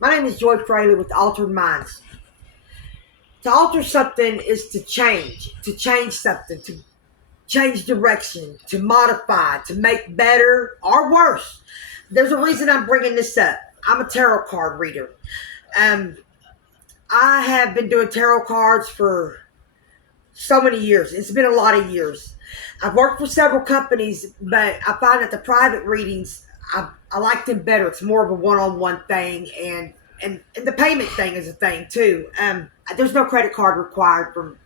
My name is Joy Fraley with Altered Minds. To alter something is to change something, to change direction, to modify, to make better or worse. There's a reason I'm bringing this up. I'm a tarot card reader. Um, I have been doing tarot cards for so many years. It's been a lot of years. I've worked for several companies, but I find that the private readings, I like them better. It's more of a one-on-one thing, and the payment thing is a thing too. There's no credit card required for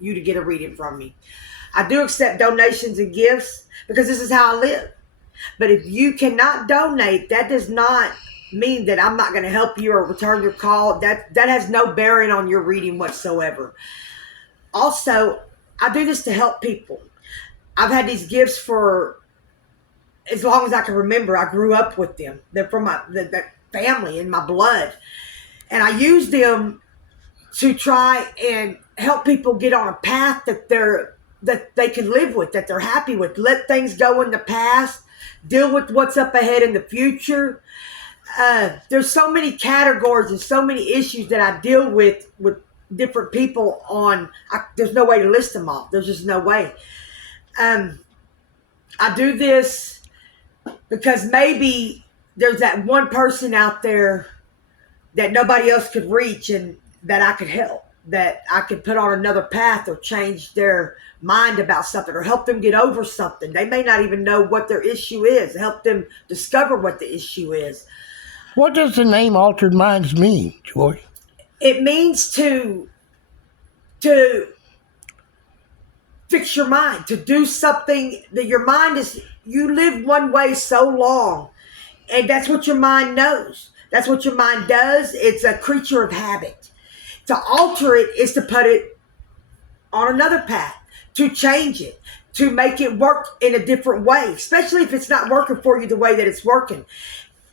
you to get a reading from me. I do accept donations and gifts because this is how I live. But if you cannot donate, that does not mean that I'm not going to help you or return your call. That has no bearing on your reading whatsoever. Also, I do this to help people. I've had these gifts for as long as I can remember. I grew up with them. They're from the family in my blood. And I use them to try and help people get on a path that they can live with, that they're happy with. Let things go in the past, deal with what's up ahead in the future. There's so many categories and so many issues that I deal with different people on. There's no way to list them all. There's just no way. I do this because maybe there's that one person out there that nobody else could reach and that I could help, that I could put on another path or change their mind about something or help them get over something. They may not even know what their issue is. Help them discover what the issue is. What does the name Altered Minds mean, Joy? It means to fix your mind, to do something that your mind is, you live one way so long, and that's what your mind knows. That's what your mind does. It's a creature of habit. To alter it is to put it on another path, to change it, to make it work in a different way, especially if it's not working for you the way that it's working.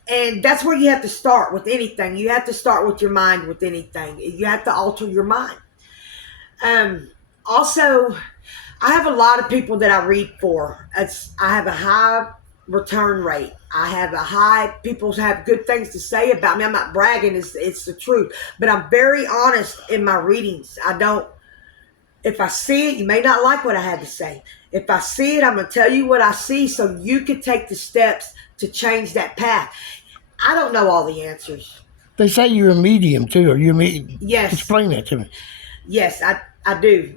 And that's where you have to start with anything. You have to start with your mind with anything. You have to alter your mind. Also, I have a lot of people that I read for. I have a high return rate. I have a high, people have good things to say about me. I'm not bragging, it's the truth. But I'm very honest in my readings. I don't, if I see it, you may not like what I had to say. If I see it, I'm going to tell you what I see so you can take the steps to change that path. I don't know all the answers. They say you're a medium too, or you're medium. Yes. Explain that to me. Yes, I do.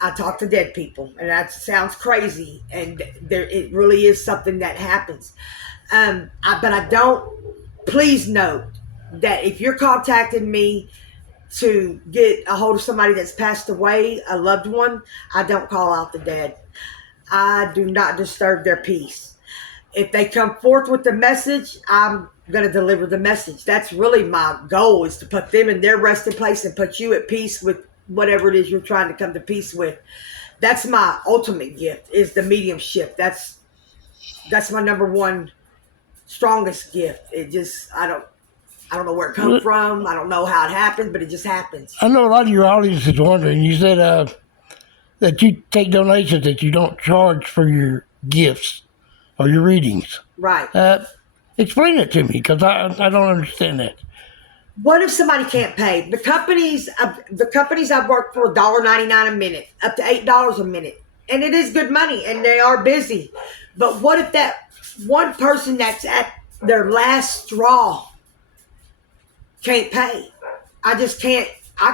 I talk to dead people, and that sounds crazy, and it really is something that happens. But I don't. Please note that if you're contacting me to get a hold of somebody that's passed away, a loved one, I don't call out the dead. I do not disturb their peace. If they come forth with the message, I'm going to deliver the message. That's really my goal, is to put them in their resting place and put you at peace with whatever it is you're trying to come to peace with. That's my ultimate gift, is the mediumship. That's my number one strongest gift. It just, I don't know where it comes from. I don't know how it happens, but it just happens. I know a lot of your audience is wondering. You said that you take donations, that you don't charge for your gifts or your readings. Right. Explain it to me, because I don't understand that. What if somebody can't pay? The companies I've worked for, $1.99 a minute, up to $8 a minute. And it is good money, and they are busy. But what if that one person that's at their last straw can't pay? I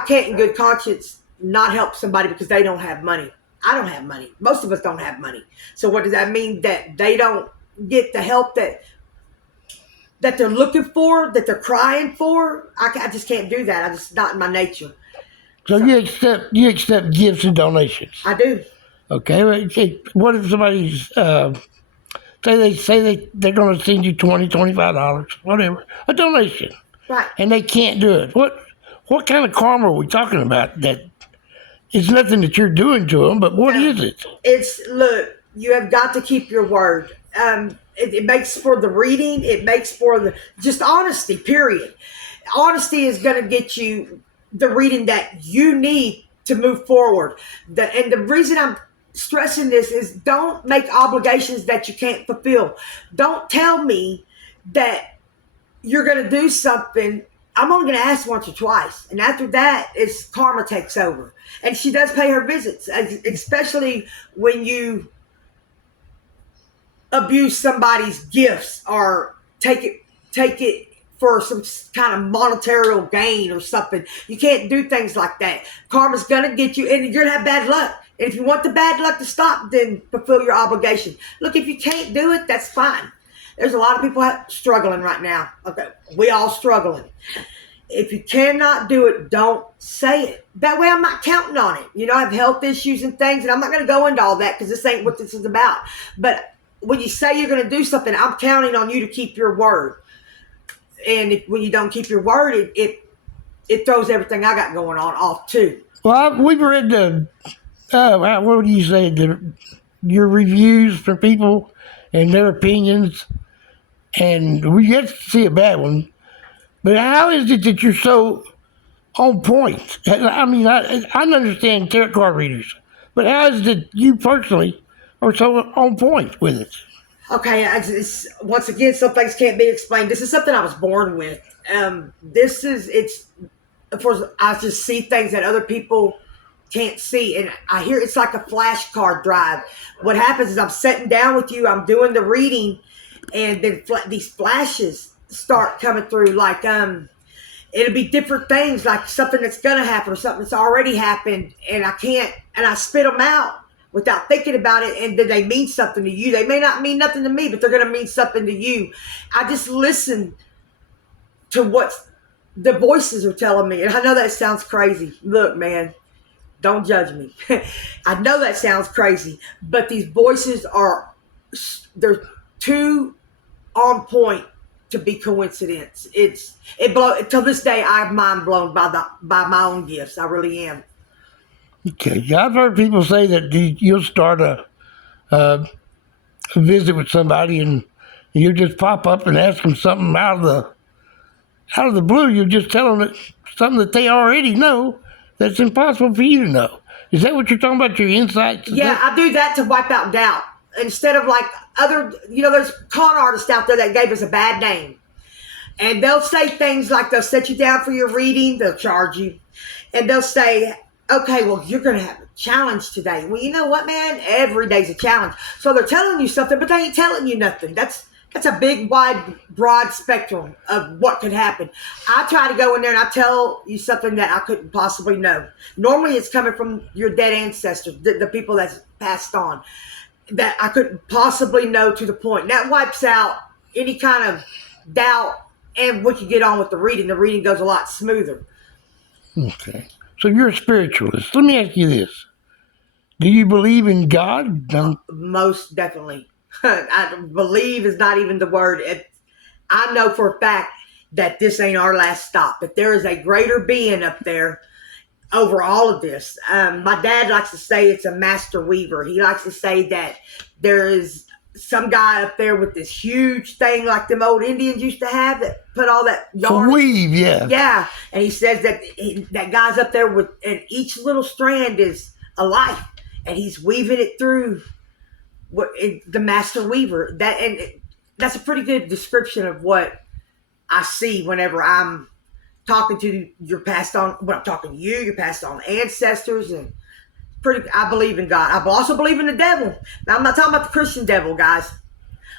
can't in good conscience not help somebody because they don't have money. I don't have money. Most of us don't have money. So what does that mean? That they don't get the help that they're looking for, that they're crying for? I just can't do that. It's not in my nature. So you accept gifts and donations? I do. Okay. What if somebody's they're going to send you $20, $25, whatever, a donation, Right. and they can't do it? What kind of karma are we talking about? That it's nothing that you're doing to them, but what is it? Look, you have got to keep your word. It makes for the reading. It makes for the just honesty, period. Honesty is going to get you the reading that you need to move forward. And the reason I'm stressing this is, don't make obligations that you can't fulfill. Don't tell me that you're going to do something. I'm only going to ask once or twice. And after that, it's karma takes over. And she does pay her visits, especially when you abuse somebody's gifts or take it for some kind of monetary gain or something. You can't do things like that. Karma's gonna get you, and you're gonna have bad luck. And if you want the bad luck to stop, then fulfill your obligation. Look, if you can't do it, that's fine. There's a lot of people struggling right now. Okay, we all struggling. If you cannot do it, don't say it. That way I'm not counting on it. I have health issues and things, and I'm not going to go into all that because this ain't what this is about. But when you say you're going to do something, I'm counting on you to keep your word. And when you don't keep your word, it throws everything I got going on off too. Well, we've read what do you say, your reviews from people and their opinions, and we yet to see a bad one. But how is it that you're so on point? I mean, I understand tarot card readers, but how is it that you personally are so on point with it? Okay, once again, some things can't be explained. This is something I was born with. Of course, I just see things that other people can't see, and I hear it's like a flashcard drive. What happens is I'm sitting down with you, I'm doing the reading, and then these flashes start coming through. Like it'll be different things, like something that's gonna happen or something that's already happened, and I spit them out without thinking about it, and then they mean something to you. They may not mean nothing to me, but they're gonna mean something to you. I just listen to what the voices are telling me, and I know that sounds crazy. Look, man, don't judge me. I know that sounds crazy, but these voices they're too on point to be coincidence. Till this day I'm mind blown by my own gifts. I really am. Okay, yeah, I've heard people say that you'll start a visit with somebody and you just pop up and ask them something out of the blue. You just tell them something that they already know that's impossible for you to know. Is that what you're talking about? Your insights? Yeah, I do that to wipe out doubt. Instead of like there's con artists out there that gave us a bad name. And they'll say things like they'll set you down for your reading, they'll charge you. And they'll say, okay, well, you're going to have a challenge today. Well, you know what, man? Every day's a challenge. So they're telling you something, but they ain't telling you nothing. That's a big, wide, broad spectrum of what could happen. I try to go in there and I tell you something that I couldn't possibly know. Normally it's coming from your dead ancestors, the people that's passed on, that I couldn't possibly know to the point. And that wipes out any kind of doubt, and we can get on with the reading. The reading goes a lot smoother. Okay. So you're a spiritualist. Let me ask you this. Do you believe in God? Most definitely. I believe is not even the word. I know for a fact that this ain't our last stop, that there is a greater being up there over all of this. My dad likes to say it's a master weaver. He likes to say that there is some guy up there with this huge thing like them old Indians used to have that put all that yarn. A weave, yeah. Yeah. And he says that that guy's up there with, and each little strand is a life, and he's weaving it through the master weaver. That's a pretty good description of what I see whenever I'm talking to your passed on, when I'm talking to you, your passed on ancestors, and I believe in God. I also believe in the devil. Now, I'm not talking about the Christian devil, guys.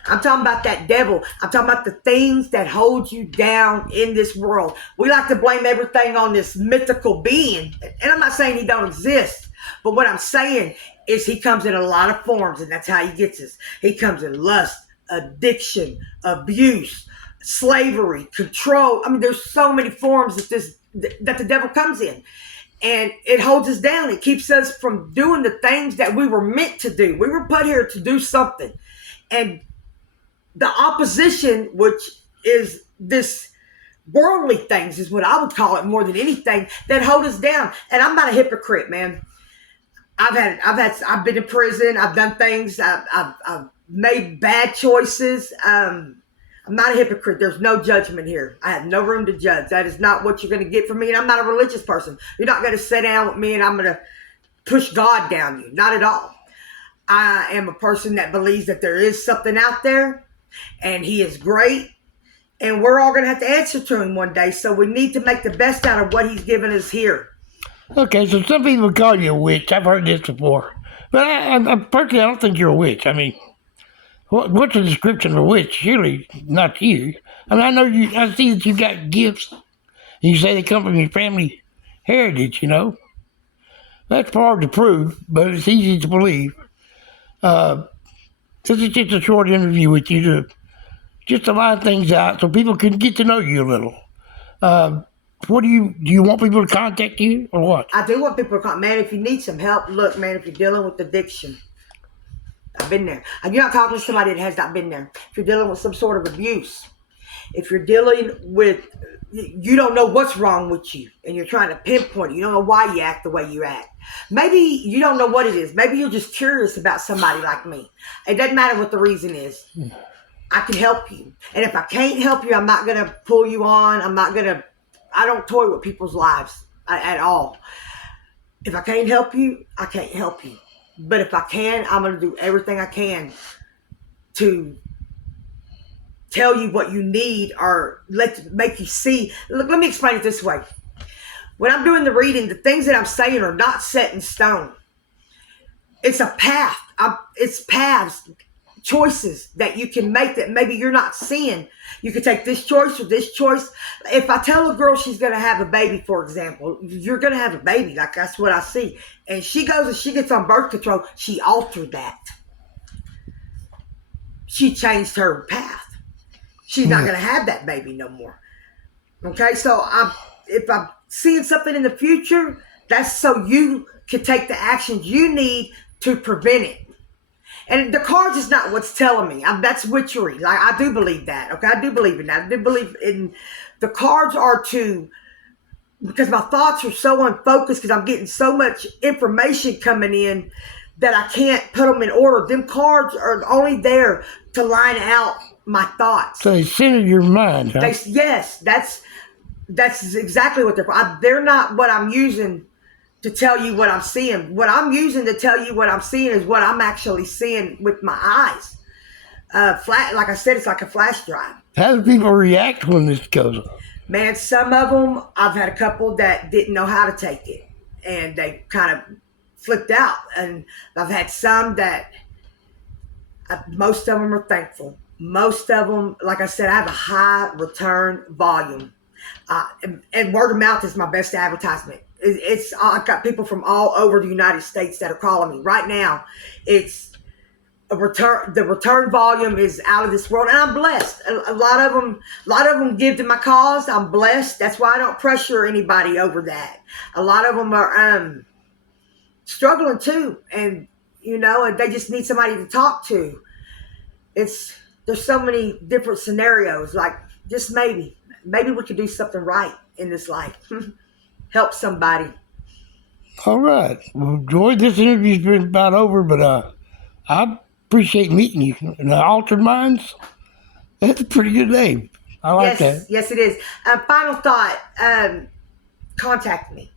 I'm talking about that devil. I'm talking about the things that hold you down in this world. We like to blame everything on this mythical being. And I'm not saying he don't exist. But what I'm saying is he comes in a lot of forms, and that's how he gets us. He comes in lust, addiction, abuse, slavery, control. I mean, there's so many forms that the devil comes in. And it holds us down. It keeps us from doing the things that we were meant to do. We were put here to do something. And the opposition, which is this worldly things, is what I would call it more than anything, that hold us down. And I'm not a hypocrite, man. I've been in prison. I've done things. I've made bad choices. I'm not a hypocrite. There's no judgment here. I have no room to judge. That is not what you're going to get from me. And I'm not a religious person. You're not going to sit down with me and I'm going to push God down you. Not at all. I am a person that believes that there is something out there, and he is great. And we're all going to have to answer to him one day. So we need to make the best out of what he's given us here. Okay, so some people call you a witch. I've heard this before. But I personally, I don't think you're a witch. I mean, what's the description of a witch? Surely not you. I mean, I know you. I see that you got gifts. You say they come from your family heritage. That's hard to prove, but it's easy to believe. This is just a short interview with you to line things out so people can get to know you a little. What do you want people to contact you or what? I do want people to contact. Man, if you need some help, look, man, if you're dealing with addiction, I've been there. You're not talking to somebody that has not been there. If you're dealing with some sort of abuse, if you're dealing with, you don't know what's wrong with you and you're trying to pinpoint it, you don't know why you act the way you act. Maybe you don't know what it is. Maybe you're just curious about somebody like me. It doesn't matter what the reason is. I can help you. And if I can't help you, I'm not going to pull you on. I don't toy with people's lives at all. If I can't help you, I can't help you. But if I can, I'm going to do everything I can to tell you what you need or make you see. Look, let me explain it this way. When I'm doing the reading, the things that I'm saying are not set in stone. It's a path. It's paths. Choices that you can make that maybe you're not seeing. You could take this choice or this choice. If I tell a girl she's going to have a baby, for example, you're going to have a baby. Like, that's what I see. And she goes and she gets on birth control. She altered that. She changed her path. She's not going to have that baby no more. Okay, so if I'm seeing something in the future, that's so you can take the actions you need to prevent it. And the cards is not what's telling me. That's witchery. Like, I do believe that. Okay, I do believe in that. I do believe in the cards are because my thoughts are so unfocused because I'm getting so much information coming in that I can't put them in order. Them cards are only there to line out my thoughts. So they center your mind, huh? Yes, that's exactly what they're not what I'm using to tell you what I'm seeing. What I'm using to tell you what I'm seeing is what I'm actually seeing with my eyes. Like I said, it's like a flash drive. How do people react when this goes on? Man, some of them, I've had a couple that didn't know how to take it. And they kind of flipped out. And I've had some that, most of them are thankful. Most of them, like I said, I have a high return volume. And word of mouth is my best advertisement. I've got people from all over the United States that are calling me right now. It's a return. The return volume is out of this world, and I'm blessed. A lot of them give to my cause. I'm blessed. That's why I don't pressure anybody over that. A lot of them are struggling too, and and they just need somebody to talk to. There's so many different scenarios. Like, just maybe we could do something right in this life. Help somebody. All right. Well, Joy, this interview's been about over, but I appreciate meeting you. And Altered Minds, that's a pretty good name. I like that. Yes, it is. Final thought, contact me.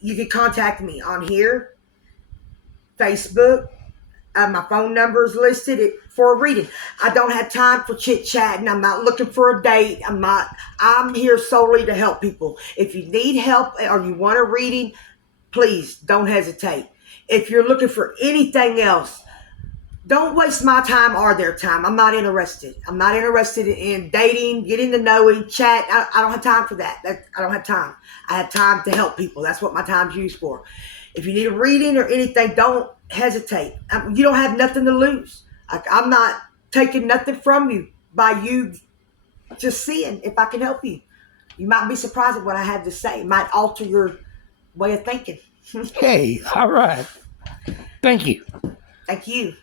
You can contact me on here, Facebook. My phone number is listed for a reading. I don't have time for chit-chatting. I'm not looking for a date. I'm here solely to help people. If you need help or you want a reading, please don't hesitate. If you're looking for anything else, don't waste my time or their time. I'm not interested. I'm not interested in dating, getting to knowing, chat. I don't have time for that. I don't have time. I have time to help people. That's what my time's used for. If you need a reading or anything, don't hesitate. You don't have nothing to lose. I'm not taking nothing from you by you just seeing if I can help you. You might be surprised at what I have to say. It might alter your way of thinking. Hey, all right. Thank you. Thank you.